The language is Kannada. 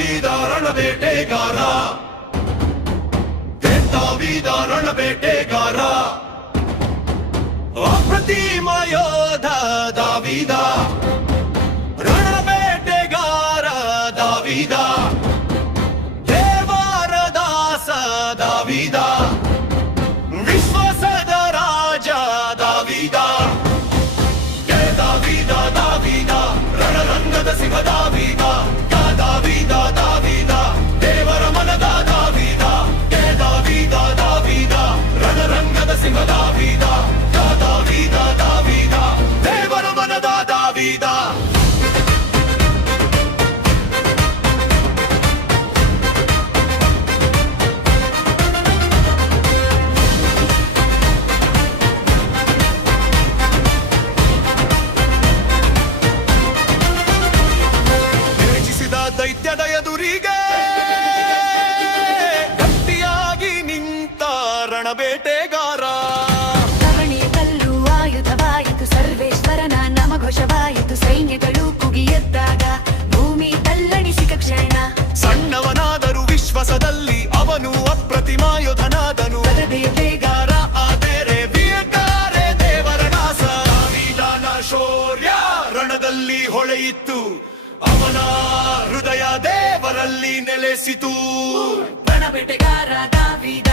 ದಾವೀದ ರಣಬೇಟೆಗಾರ, ದಾವೀದ ರಣಬೇಟೆಗಾರ, ಅಪ್ರತಿಮ ಯೋಧ ದಾವೀದ ರಣಬೇಟೆಗಾರ ದಾವೀದ, ದೇವರ ದಾಸ ದಾವೀದ, ವಿಶ್ವಾಸದ ರಾಜ ದಾವೀದ, ದಾವೀದ ದಾವೀದ ರಣರಂಗದ ಸಿಂಹ ದಾವೀದ, ದಾವೀದ ದಾವೀದ ದೇವರ ಮನದ ದಾವೀದ, ದಾವೀದ ದಾವೀದ ರಣರಂಗದ ಸಿಂಹ ದಾವೀದ, ದಾವೀದ ದಾವೀದ ದೇವರ ಮನದ ದಾವೀದ. ದೈತ್ಯದ ಎದುರಿಗೆ ಗಟ್ಟಿಯಾಗಿ ನಿಂತ ರಣಬೇಟೆಗಾರ, ಕವಣೆಯ ಕಲ್ಲು ಆಯುಧವಾಯಿತು, ಸರ್ವೇಶ್ವರನ ನಮಘೋಷವಾಯಿತು, ಸೈನ್ಯಗಳು ಕುಗಿಯದ್ದಾಗ ಭೂಮಿ ತಲ್ಲಣಿಸಿದ ಕ್ಷಣ, ಸಣ್ಣವನಾದರೂ ವಿಶ್ವಾಸದಲ್ಲಿ ಅವನು ಅಪ್ರತಿಮ ಯೋಧನಾದನು, ಬೇಟೆಗಾರ ಆದರೆ ವೀರಗಾರೆ ದೇವರ ದಾಸ, ದಾವೀದನ ಶೌರ್ಯ ರಣದಲ್ಲಿ ಹೊಳೆಯಿತ್ತು, ಅವನ ಹೃದಯ ದೇವರಲ್ಲಿ ನೆಲೆಸಿತು, ರಣಬೇಟೆಗಾರ ದಾವೀದ